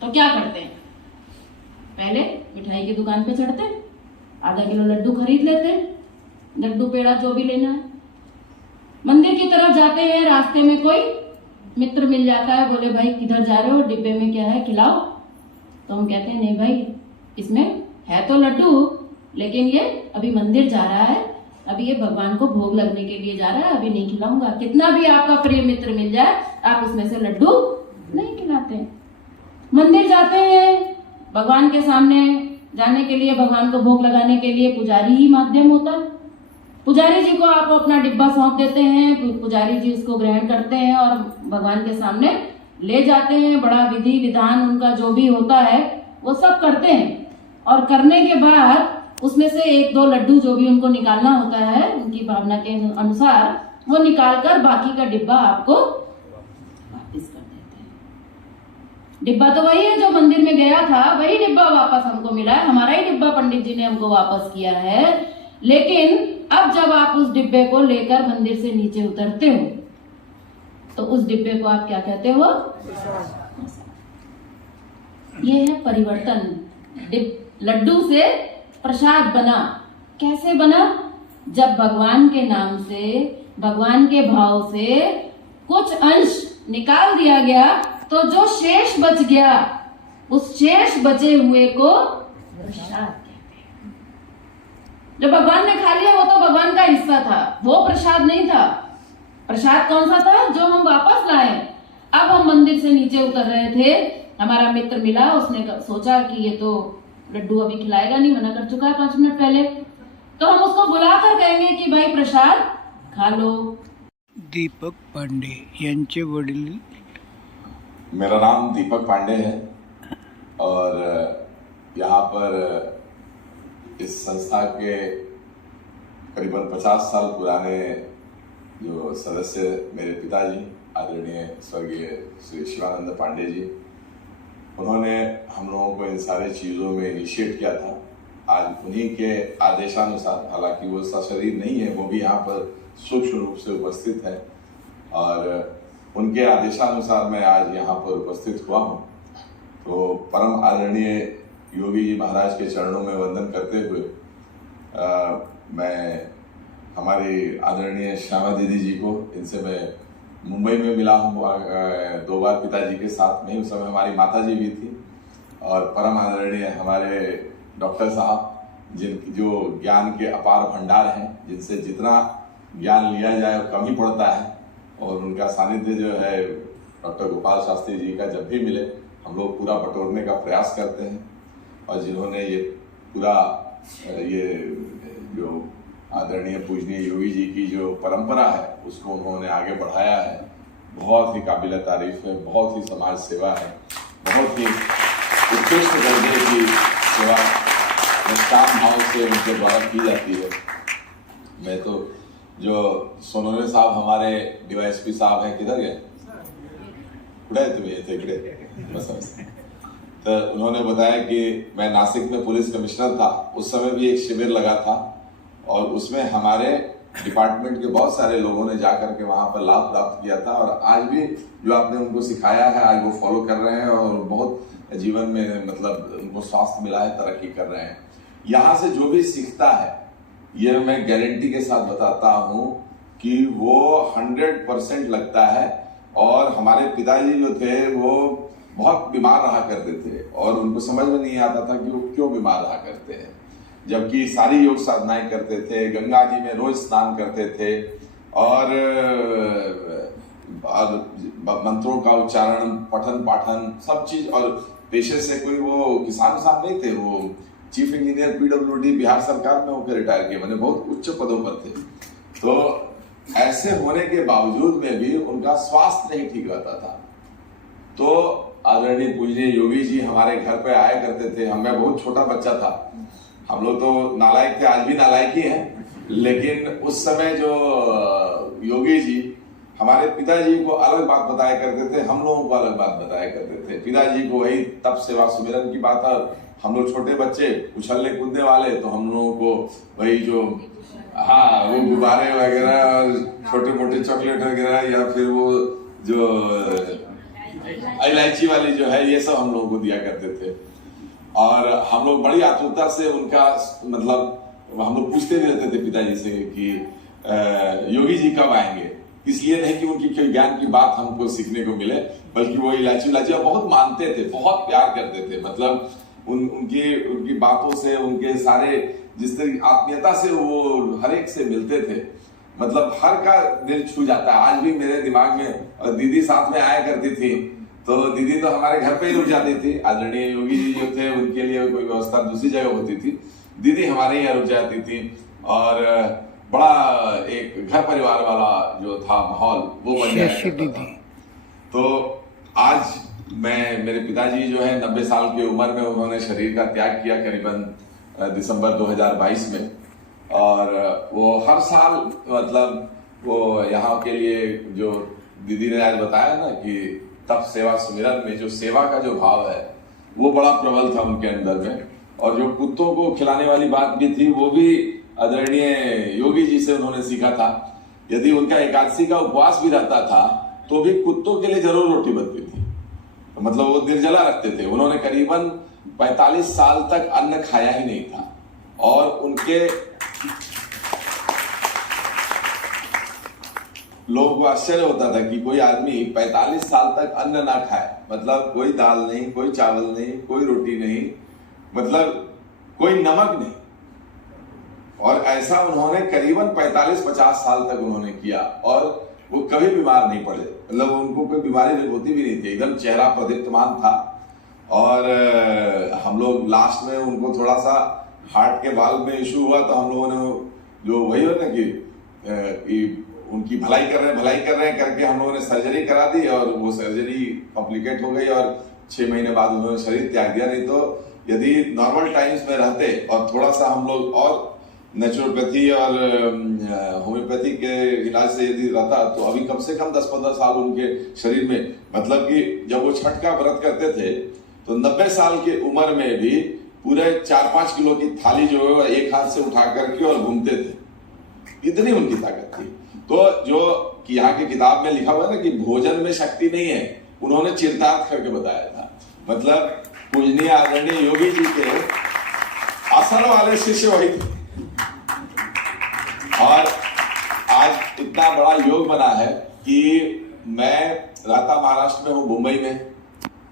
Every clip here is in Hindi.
तो क्या करते हैं, पहले मिठाई की दुकान पे चढ़ते, आधा किलो लड्डू खरीद लेते, लड्डू पेड़ा जो भी लेना है। मंदिर की तरफ जाते हैं, रास्ते में कोई मित्र मिल जाता है, बोले भाई किधर जा रहे हो, डिब्बे में क्या है खिलाओ। तो हम कहते हैं नहीं भाई, इसमें है तो लड्डू, लेकिन ये अभी मंदिर जा रहा है, अभी ये भगवान को भोग लगने के लिए जा रहा है, अभी नहीं खिलाऊंगा। कितना भी आपका प्रिय मित्र मिल जाए, आप उसमें से लड्डू नहीं खिलाते। मंदिर जाते हैं, भगवान के सामने जाने के लिए, भगवान को भोग लगाने के लिए पुजारी ही माध्यम होता है। पुजारी जी को आप अपना डिब्बा सौंप देते हैं, पुजारी जी उसको ग्रहण करते हैं और भगवान के सामने ले जाते हैं। बड़ा विधि विधान उनका जो भी होता है वो सब करते हैं, और करने के बाद उसमें से एक दो लड्डू जो भी उनको निकालना होता है उनकी भावना के अनुसार, वो निकालकर बाकी का डिब्बा आपको वापस कर देते हैं। डिब्बा तो वही है जो मंदिर में गया था, वही डिब्बा वापस हमको मिला है, हमारा ही डिब्बा पंडित जी ने हमको वापस किया है। लेकिन अब जब आप उस डिब्बे को लेकर मंदिर से नीचे उतरते हो, तो उस डिब्बे को आप क्या कहते हो? ये है परिवर्तन। लड्डू से प्रसाद बना। कैसे बना? जब भगवान के नाम से, भगवान के भाव से कुछ अंश निकाल दिया गया, तो जो शेष बच गया, उस शेष बचे हुए को प्रसाद कहते हैं। जब भगवान ने खा लिया, वो तो भगवान का हिस्सा था, वो प्रसाद नहीं था। प्रसाद कौन सा था? जो हम वापस लाए। अब हम मंदिर से नीचे उतर रहे थे, हमारा मित्र मिला, उसने सोचा कि ये तो लड्डू अभी खिलाएगा नहीं, मना कर चुका है 5 मिनट पहले, तो हम उसको बुलाकर कहेंगे कि भाई प्रसाद खा लो। दीपक पांडे यांचे वडील। मेरा नाम दीपक पांडे है और यहाँ पर इस संस्था के करीबन 50 साल पुराने जो सदस्य मेरे पिताजी आदरणीय स्वर्गीय श्री शिवानंद पांडे जी, उन्होंने हम लोगों को इन सारे चीज़ों में इनिशिएट किया था। आज उन्हीं के आदेशानुसार, हालांकि वो सशरीर नहीं है, वो भी यहाँ पर सूक्ष्म रूप से उपस्थित है, और उनके आदेशानुसार मैं आज यहाँ पर उपस्थित हुआ हूँ। तो परम आदरणीय योगी जी महाराज के चरणों में वंदन करते हुए मैं हमारी आदरणीय श्यामा दीदी जी को, इनसे मैं मुंबई में मिला हूँ 2 बार पिताजी के साथ में, उस समय हमारी माता जी भी थी, और परम आदरणीय हमारे डॉक्टर साहब जो ज्ञान के अपार भंडार हैं, जिनसे जितना ज्ञान लिया जाए वो कम ही पड़ता है, और उनका सानिध्य जो है डॉक्टर गोपाल शास्त्री जी का जब भी मिले हम लोग पूरा बटोरने का प्रयास करते हैं, और जिन्होंने ये पूरा ये जो आदरणीय पूजनीय योगी जी की जो परंपरा है उसको उन्होंने आगे बढ़ाया है। बहुत ही काबिल तारीफ है, बहुत ही समाज सेवा है, बहुत ही उत्कृष्ट दर्जे की सेवा निष्काम भाव से उनके द्वारा की जाती है। मैं तो जो सोनोने साहब हमारे डीवाईएसपी साहब हैं, किधर गए? उड़े तुम्हें थे बस। तो उन्होंने बताया कि मैं नासिक में पुलिस कमिश्नर था, उस समय भी एक शिविर लगा था, और उसमें हमारे डिपार्टमेंट के बहुत सारे लोगों ने जाकर के वहां पर लाभ प्राप्त किया था, और आज भी जो आपने उनको सिखाया है आज वो फॉलो कर रहे हैं, और बहुत जीवन में मतलब उनको स्वास्थ्य मिला है, तरक्की कर रहे हैं। यहाँ से जो भी सीखता है, ये मैं गारंटी के साथ बताता हूँ कि वो 100% लगता है। और हमारे पिताजी जो थे वो बहुत बीमार रहा करते थे, और उनको समझ में नहीं आता था कि वो क्यों बीमार रहा करते हैं, जबकि सारी योग साधनाएं करते थे, गंगा जी में रोज स्नान करते थे, और मंत्रों का उच्चारण, पठन पाठन सब चीज, और पेशे से कोई वो किसान साहब नहीं थे, वो चीफ इंजीनियर पीडब्ल्यूडी बिहार सरकार में होकर रिटायर किए, मैंने बहुत उच्च पदों पर थे। तो ऐसे होने के बावजूद में भी उनका स्वास्थ्य नहीं ठीक रहता था। तो आदरणीय पूजनीय योगी जी हमारे घर पे आया करते थे। मैं बहुत छोटा बच्चा था, हम लोग तो नालायक थे, आज भी नालायक ही हैं, लेकिन उस समय जो योगी जी हमारे पिताजी को अलग बात बताया करते थे, हम लोगों को अलग बात बताया करते थे। पिताजी को वही तप सेवा सुमिरन की बात है, हम लोग छोटे बच्चे उछलने कूदने वाले, तो हम लोगों को वही जो वो गुब्बारे वगैरह और छोटे मोटे चॉकलेट वगैरह, या फिर वो जो इलायची वाली जो है, ये सब हम लोगों को दिया करते थे। और हम लोग बड़ी आतुरता से उनका मतलब हम लोग पूछते भी रहते थे पिताजी से कि योगी जी कब आएंगे। इसलिए नहीं कि उनकी कोई ज्ञान की बात हमको सीखने को मिले, बल्कि वो इलायची बहुत मानते थे, बहुत प्यार करते थे। मतलब उनकी बातों से, उनके सारे जिस तरह आत्मीयता से वो हर एक से मिलते थे, मतलब हर का दिल छू जाता है। आज भी मेरे दिमाग में दीदी साथ में आया करती थी, तो दीदी तो हमारे घर पे ही रुक जाती थी। आदरणीय योगी जी जो थे, उनके लिए कोई व्यवस्था दूसरी जगह होती थी, दीदी हमारे यहाँ रुक जाती थी। और बड़ा एक घर परिवार वाला जो था माहौल, वो बन गया था। तो आज मेरे पिताजी जो है 90 साल की उम्र में उन्होंने शरीर का त्याग किया करीबन दिसंबर 2022 में। और वो हर साल मतलब वो यहाँ के लिए, जो दीदी ने आज बताया ना कि तप सेवा सुमिरन में जो सेवा का जो भाव है वो बड़ा प्रबल था उनके अंदर में। और जो कुत्तों को खिलाने वाली बात भी थी, वो भी आदरणीय योगी जी से उन्होंने सीखा था। यदि उनका एकादशी का उपवास भी रहता था तो भी कुत्तों के लिए जरूर रोटी बनती थी, तो मतलब वो निर्जला रखते थे। उन्होंने करीबन 45 साल तक अन्न खाया ही नहीं था। और उनके लोगों को आश्चर्य होता था कि कोई आदमी 45 साल तक अन्न ना खाए, मतलब कोई दाल नहीं, कोई चावल नहीं, कोई रोटी नहीं, मतलब कोई नमक नहीं। और ऐसा उन्होंने करीबन 45-50 साल तक उन्होंने किया, और वो कभी बीमार नहीं पड़े। मतलब उनको कोई बीमारी होती भी नहीं थी, एकदम चेहरा प्रदीप्तमान था। और हम लोग लास्ट में उनको थोड़ा सा हार्ट के वाल्व में इशू हुआ, तो हम लोगों ने जो वही हो ना कि उनकी भलाई कर रहे हैं करके हम लोगों ने सर्जरी करा दी, और वो सर्जरी कॉम्प्लिकेट हो गई और 6 महीने बाद उन्होंने शरीर त्याग दिया। नहीं तो यदि नॉर्मल टाइम्स में रहते और थोड़ा सा हम लोग और नेचुरोपैथी और होम्योपैथी के इलाज से यदि रहता, तो अभी कम से कम 10-15 साल उनके शरीर में, मतलब कि जब वो छठ का व्रत करते थे तो 90 साल की उम्र में भी पूरे 4-5 किलो की थाली जो है एक हाथ से उठा करके और घूमते थे, इतनी उनकी ताकत थी। तो जो कि यहाँ की किताब में लिखा हुआ है ना कि भोजन में शक्ति नहीं है, उन्होंने चिरतार्थ करके बताया था। मतलब पूजनीय आदरणीय योगी जी के असल वाले शिष्य वही थे। और आज इतना बड़ा योग बना है कि मैं रहता महाराष्ट्र में हूँ, मुंबई में।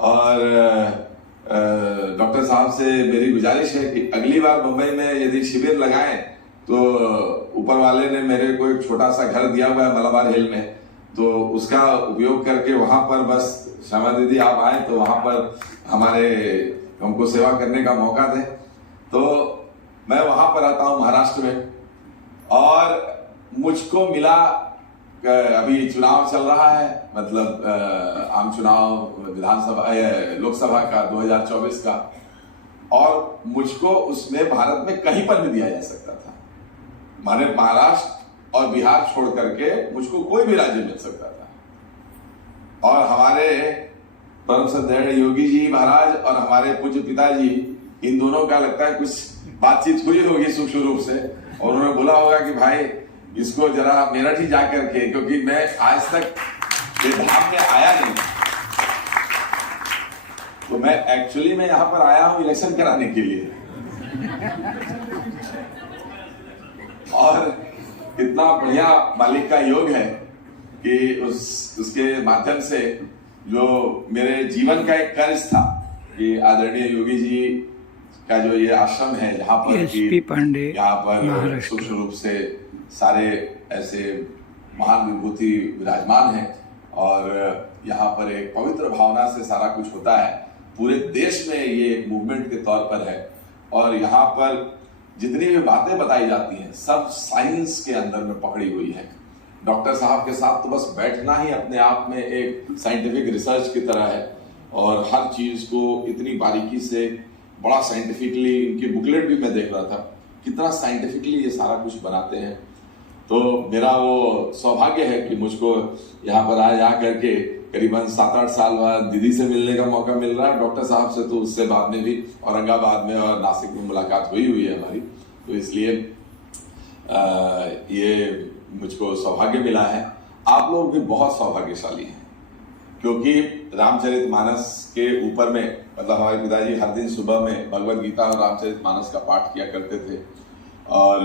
और डॉक्टर साहब से मेरी गुजारिश है कि अगली बार मुंबई में यदि शिविर लगाएं, तो ऊपर वाले ने मेरे को एक छोटा सा घर दिया हुआ है मलाबार हिल में, तो उसका उपयोग करके वहां पर बस श्यामा दीदी आप आए तो वहां पर हमको सेवा करने का मौका दें। तो मैं वहां पर आता हूँ महाराष्ट्र में, और मुझको मिला, अभी चुनाव चल रहा है, मतलब आम चुनाव विधानसभा लोकसभा का 2024 का, और मुझको उसमें भारत में कहीं पर भी दिया जा सकता था। माने महाराष्ट्र और बिहार छोड़ करके मुझको कोई भी राज्य मिल सकता था। और हमारे परम श्रद्धेय योगी जी महाराज और हमारे पूज्य पिताजी, इन दोनों का लगता है कुछ बातचीत हुई होगी सूक्ष्म रूप से, और उन्होंने बोला होगा कि भाई इसको जरा मेरठ ही जा करके, क्योंकि मैं आज तक ये धाम में आया नहीं, तो मैं एक्चुअली मैं यहाँ पर आया हूँ इलेक्शन कराने के लिए। और इतना बढ़िया मालिक का योग है कि उसके माध्यम से जो मेरे जीवन का एक कर्ज था कि आदरणीय योगी जी का जो ये आश्रम है, जहाँ पर यहाँ पर सूक्ष्म रूप से सारे ऐसे महान विभूति विराजमान हैं, और यहाँ पर एक पवित्र भावना से सारा कुछ होता है। पूरे देश में ये एक मूवमेंट के तौर पर है, और यहाँ पर जितनी भी बातें बताई जाती हैं सब साइंस के अंदर में पकड़ी हुई है। डॉक्टर साहब के साथ तो बस बैठना ही अपने आप में एक साइंटिफिक रिसर्च की तरह है, और हर चीज को इतनी बारीकी से बड़ा साइंटिफिकली, इनकी बुकलेट भी मैं देख रहा था कितना साइंटिफिकली ये सारा कुछ बनाते हैं। तो मेरा वो सौभाग्य है कि मुझको यहाँ पर आ करके करीबन 7-8 साल बाद दीदी से मिलने का मौका मिल रहा है। डॉक्टर साहब से तो उससे बाद में भी औरंगाबाद में और नासिक में मुलाकात हुई है हमारी, तो इसलिए ये मुझको सौभाग्य मिला है। आप लोग भी बहुत सौभाग्यशाली हैं क्योंकि रामचरितमानस के ऊपर में मतलब हमारे पिताजी हर दिन सुबह में भगवत गीता और रामचरितमानस का पाठ किया करते थे और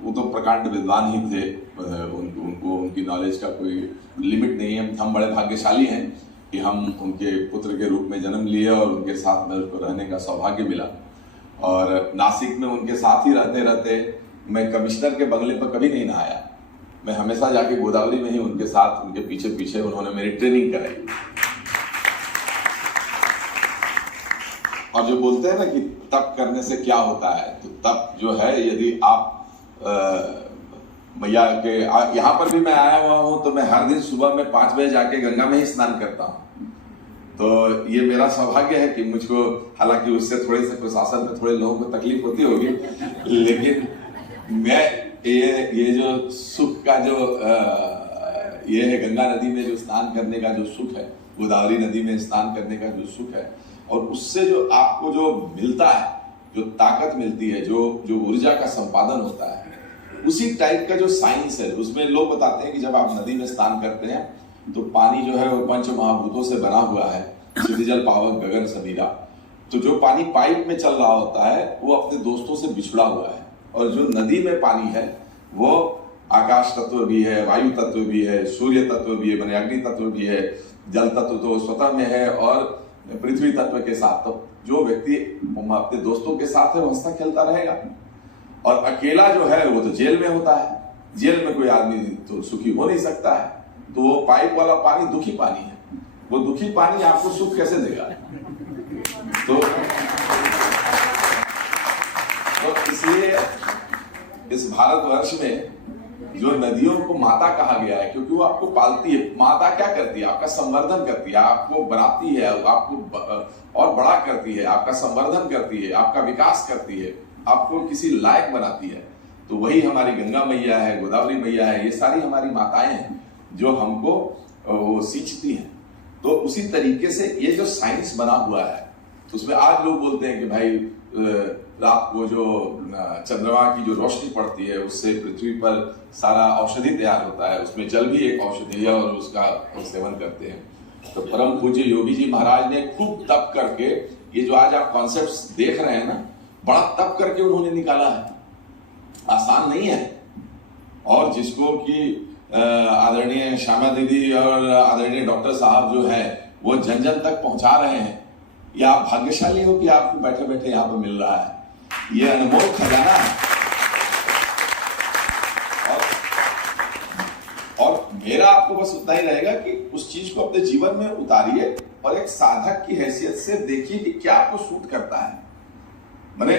वो तो प्रकांड विद्वान ही थे। उनको उनकी नॉलेज का कोई लिमिट नहीं है। हम बड़े भाग्यशाली हैं कि हम उनके पुत्र के रूप में जन्म लिए और उनके साथ में उनको रहने का सौभाग्य मिला। और नासिक में उनके साथ ही रहते रहते मैं कमिश्नर के बंगले पर कभी नहीं नहाया। मैं हमेशा जाके गोदावरी में ही उनके साथ उनके पीछे पीछे उन्होंने मेरी ट्रेनिंग कराई। और जो बोलते हैं ना कि तप करने से क्या होता है, तो तप जो है यदि आप मैया के यहाँ पर भी मैं आया हुआ हूँ तो मैं हर दिन सुबह में 5 बजे जाके गंगा में ही स्नान करता हूँ। तो ये मेरा सौभाग्य है कि मुझको, हालांकि उससे थोड़े से प्रशासन में थोड़े लोगों को तकलीफ होती होगी, लेकिन मैं ये जो सुख का जो ये है गंगा नदी में जो स्नान करने का जो सुख है, गोदावरी नदी में स्नान करने का जो सुख है, और उससे जो आपको जो मिलता है, जो ताकत मिलती है, जो ऊर्जा का संपादन होता है, उसी टाइप का जो साइंस है उसमें लोग बताते हैं कि जब आप नदी में स्नान करते हैं तो पानी जो है वो 5 महाभूतों से बना हुआ है, क्षितिज जल पावक गगन समीरा। तो जो पानी पाइप में चल रहा होता है वो अपने दोस्तों से बिछड़ा हुआ है, और जो नदी में पानी है वो आकाश तत्व भी है, वायु तत्व भी है, सूर्य तत्व भी है, माने अग्नि तत्व भी है, जल तत्व तो स्वतः में है, और पृथ्वी तत्व के साथ। तो जो व्यक्ति अपने दोस्तों के साथ है वो हंसता खेलता रहेगा, और अकेला जो है वो तो जेल में होता है। जेल में कोई आदमी तो सुखी हो नहीं सकता है। तो वो पाइप वाला पानी दुखी पानी है, वो दुखी पानी आपको सुख कैसे देगा? तो इसलिए इस भारतवर्ष में जो नदियों को माता कहा गया है, क्योंकि वो आपको पालती है। माता क्या करती है? आपका संवर्धन करती है, आपको बढ़ाती है, आपको और बड़ा करती है, आपका संवर्धन करती है, आपका विकास करती है, आपको किसी लायक बनाती है। तो वही हमारी गंगा मैया है, गोदावरी मैया है, ये सारी हमारी माताएं हैं जो हमको वो सींचती हैं। तो उसी तरीके से ये जो साइंस बना हुआ है, उसमें आज लोग बोलते हैं कि भाई रात को जो चंद्रमा की जो रोशनी पड़ती है उससे पृथ्वी पर सारा औषधि तैयार होता है, उसमें जल भी एक औषधि है और उसका सेवन करते हैं। तो परम पूज्य योगी जी महाराज ने खूब तप करके ये जो आज आप कॉन्सेप्ट्स देख रहे हैं ना, बड़ा तप करके उन्होंने निकाला है, आसान नहीं है। और जिसको कि आदरणीय श्यामा दीदी और आदरणीय डॉक्टर साहब जो है वो जन जन तक पहुंचा रहे हैं, या आप भाग्यशाली हो कि आपको बैठे बैठे यहाँ पर मिल रहा है। ये अनमोल खजाना है। और मेरा आपको बस उतना ही रहेगा कि उस चीज को अपने जीवन में उतारिए और एक साधक की हैसियत से देखिए कि क्या आपको सूट करता है। मैंने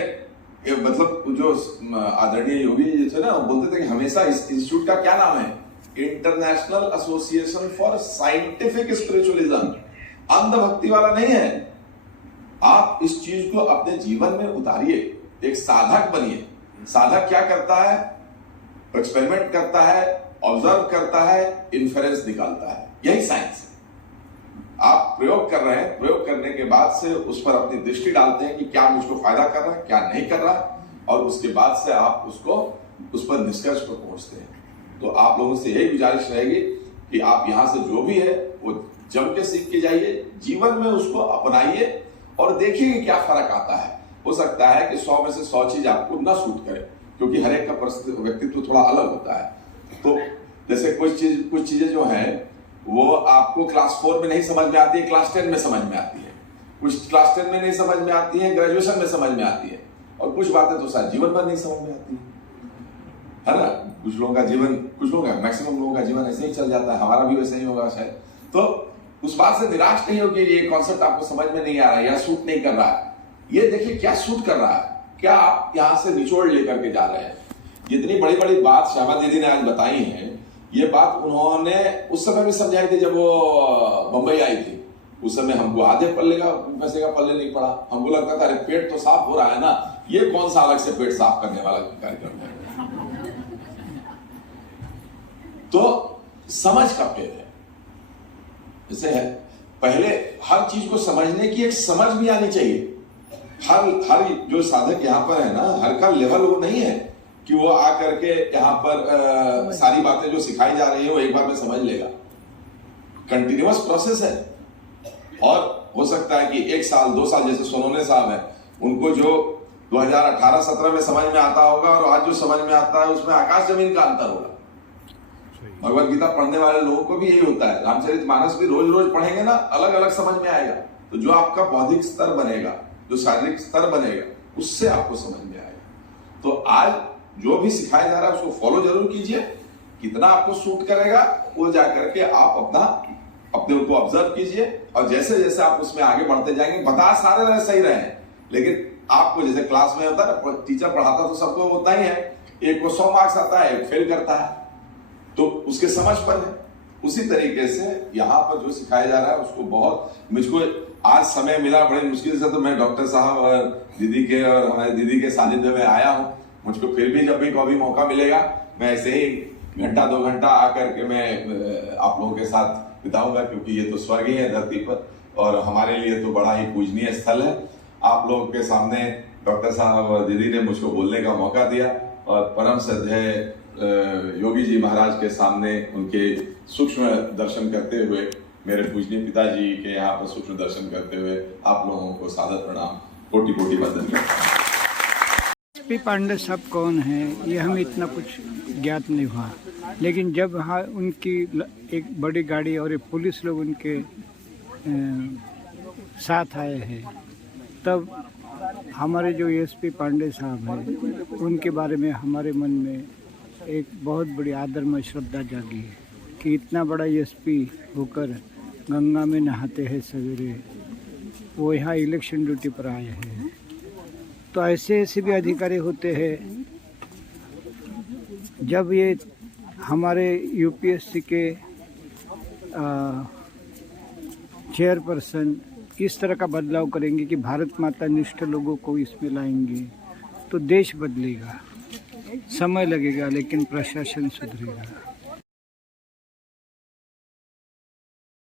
मतलब जो आदरणीय योगी जी थे ना, बोलते थे कि हमेशा इस इंस्टीट्यूट का क्या नाम है? International association for scientific spiritualism. अंधभक्ति वाला नहीं है। आप इस चीज को अपने जीवन में उतारिए, एक साधक बनिए। साधक क्या करता है? एक्सपेरिमेंट करता है, ऑब्जर्व करता है, इन्फेरेंस निकालता है। यही साइंस है। आप प्रयोग कर रहे हैं, प्रयोग करने के बाद से उस पर अपनी दृष्टि डालते हैं कि क्या मुझको फायदा कर रहा है, क्या नहीं कर रहा है, और उसके बाद से आप उसको उस पर निष्कर्ष पर पहुंचते हैं। तो आप लोगों से यही गुजारिश रहेगी कि आप यहां से जो भी है वो जम के सीख के जाइए, जीवन में उसको अपनाइए और देखिए कि क्या फर्क आता है। हो सकता है कि 100 में से 100 चीज आपको ना सूट करे, क्योंकि हर एक का व्यक्तित्व थोड़ा अलग होता है। तो जैसे कुछ चीजें जो है वो आपको क्लास 4 में नहीं समझ में आती है, क्लास 10 में समझ में आती है। कुछ क्लास 10 में नहीं समझ में आती है, ग्रेजुएशन में समझ में आती है। और कुछ बातें तो शायद जीवन भर नहीं समझ में आती है ना। कुछ लोगों का जीवन, कुछ लोगों का, मैक्सिमम लोगों का जीवन ऐसे ही चल जाता है, हमारा भी वैसे ही होगा शायद। तो उस बात से निराश नहीं हो कि ये कॉन्सेप्ट आपको समझ में नहीं आ रहा है या सूट नहीं कर रहा है। ये देखिए क्या सूट कर रहा है, क्या आप यहां से निचोड़ लेकर के जा रहे हैं। जितनी बड़ी बड़ी बात श्यामा दीदी ने आज बताई है, ये बात उन्होंने उस समय भी समझाई थी जब वो बंबई आई थी। उस समय हमको आधे पल्ले का पैसे का पल्ले नहीं पड़ा। हमको लगता था अरे पेट तो साफ हो रहा है ना, ये कौन सा अलग से पेट साफ करने वाला कार्यक्रम है। तो समझ का फेर है। जैसे है, पहले हर चीज को समझने की एक समझ भी आनी चाहिए। हर जो साधक यहाँ पर है ना, हर का लेवल वो नहीं है कि वो आकर के यहाँ पर सारी बातें जो सिखाई जा रही है वो एक बार में समझ लेगा। कंटिन्यूअस प्रोसेस है। और हो सकता है कि 1 साल 2 साल, जैसे सोनोने साहब है, उनको जो 2018-17 में समझ में आता होगा और आज जो समझ में आता है उसमें आकाश जमीन का अंतर होगा। भगवत गीता पढ़ने वाले लोगों को भी यही होता है। रामचरितमानस भी रोज रोज पढ़ेंगे ना, अलग अलग समझ में आएगा। तो जो आपका बौद्धिक स्तर बनेगा, जो शारीरिक स्तर बनेगा, उससे आपको समझ में आएगा। तो आज जो भी सिखाया जा रहा है उसको फॉलो जरूर कीजिए। कितना आपको सूट करेगा वो जाकर के आप अपने को ऑब्जर्व कीजिए, और जैसे जैसे आप उसमें आगे बढ़ते जाएंगे, बता सारे रहे सही रहे, लेकिन आपको जैसे क्लास में होता है ना, टीचर पढ़ाता तो सबको होता ही है, एक को 100 मार्क्स आता है, एक फेल करता है, तो उसके समझ पर है। उसी तरीके से यहाँ पर जो सिखाया जा रहा है उसको मुझको आज समय मिला, बड़ी मुश्किल से, तो मैं डॉक्टर साहब और दीदी के और हमारे दीदी के सानिध्य में आया हूँ। मुझको फिर भी जब भी कभी मौका मिलेगा मैं ऐसे ही 1-2 घंटा आकर के मैं आप लोगों के साथ बिताऊंगा, क्योंकि ये तो स्वर्ग ही है धरती पर, और हमारे लिए तो बड़ा ही पूजनीय स्थल है। आप लोगों के सामने डॉक्टर साहब और दीदी ने मुझको बोलने का मौका दिया, और परम श्रद्धेय योगी जी महाराज के सामने उनके सूक्ष्म दर्शन करते हुए, मेरे पूजनीय पिताजी के यहाँ पर सूक्ष्म दर्शन करते हुए आप लोगों को सादर प्रणाम, कोटि कोटि वंदन। एसपी पांडे साहब कौन है ये हमें इतना कुछ ज्ञात नहीं हुआ, लेकिन जब हाँ उनकी एक बड़ी गाड़ी और एक पुलिस लोग उनके साथ आए हैं, तब हमारे जो एसपी पांडे साहब हैं उनके बारे में हमारे मन में एक बहुत बड़ी आदरमय श्रद्धा जागी है कि इतना बड़ा एसपी होकर गंगा में नहाते हैं सवेरे, वो यहाँ इलेक्शन ड्यूटी पर आए हैं। तो ऐसे ऐसे भी अधिकारी होते हैं। जब ये हमारे यूपीएससी के चेयरपर्सन इस तरह का बदलाव करेंगे कि भारत माता निष्ठ लोगों को इसमें लाएंगे, तो देश बदलेगा। समय लगेगा लेकिन प्रशासन सुधरेगा।